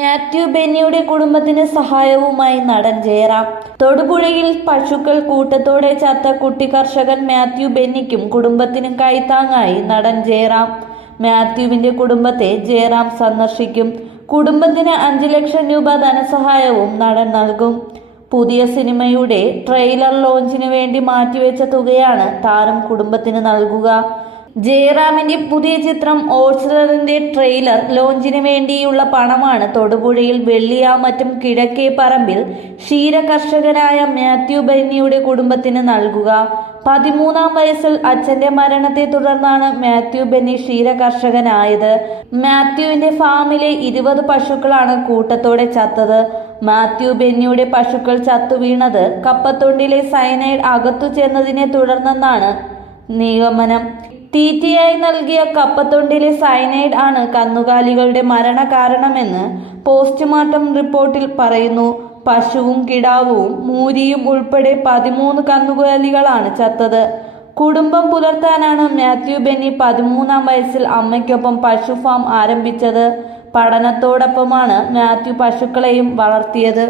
മാത്യു ബെന്നിയുടെ കുടുംബത്തിന് സഹായവുമായി നടൻ ജയറാം. തൊടുപുഴയിൽ പശുക്കൾ കൂട്ടത്തോടെ ചത്ത കുട്ടി കർഷകൻ മാത്യു ബെന്നിക്കും കുടുംബത്തിനും കൈത്താങ്ങായി നടൻ ജയറാം. മാത്യുവിന്റെ കുടുംബത്തെ ജയറാം സന്ദർശിക്കും. കുടുംബത്തിന് 5 ലക്ഷം രൂപ ധനസഹായവും നടൻ നൽകും. പുതിയ സിനിമയുടെ ട്രെയിലർ ലോഞ്ചിന് വേണ്ടി മാറ്റിവെച്ച തുകയാണ് താരം കുടുംബത്തിന് നൽകുക. ജയറാമിന്റെ പുതിയ ചിത്രം ഓർച്ചറിന്റെ ട്രെയിലർ ലോഞ്ചിന് വേണ്ടിയുള്ള പണമാണ് തൊടുപുഴയിൽ വെള്ളിയാമറ്റം കിഴക്കേ പറമ്പിൽ ക്ഷീരകർഷകനായ മാത്യു ബെന്നിയുടെ കുടുംബത്തിന് നൽകുക. 13-ാം വയസ്സിൽ അച്ഛന്റെ മരണത്തെ തുടർന്നാണ് മാത്യു ബെന്നി ക്ഷീരകർഷകനായത്. മാത്യുവിന്റെ ഫാമിലെ 20 പശുക്കളാണ് കൂട്ടത്തോടെ ചത്തത്. മാത്യു ബെന്നിയുടെ പശുക്കൾ ചത്തുവീണത് കപ്പത്തൊണ്ടിലെ സയനൈഡ് അകത്തു ചെന്നതിനെ തുടർന്നെന്നാണ് നിഗമനം. തീറ്റയായി നൽകിയ കപ്പത്തൊണ്ടിലെ സയനൈഡ് ആണ് കന്നുകാലികളുടെ മരണകാരണമെന്ന് പോസ്റ്റ്മോർട്ടം റിപ്പോർട്ടിൽ പറയുന്നു. പശുവും കിടാവും മൂരിയും ഉൾപ്പെടെ 13 കന്നുകാലികളാണ് ചത്തത്. കുടുംബം പുലർത്താനാണ് മാത്യു ബെന്നി 13-ാം വയസ്സിൽ അമ്മയ്ക്കൊപ്പം പശു ഫാം ആരംഭിച്ചത്. പഠനത്തോടൊപ്പമാണ് മാത്യു പശുക്കളെയും വളർത്തിയത്.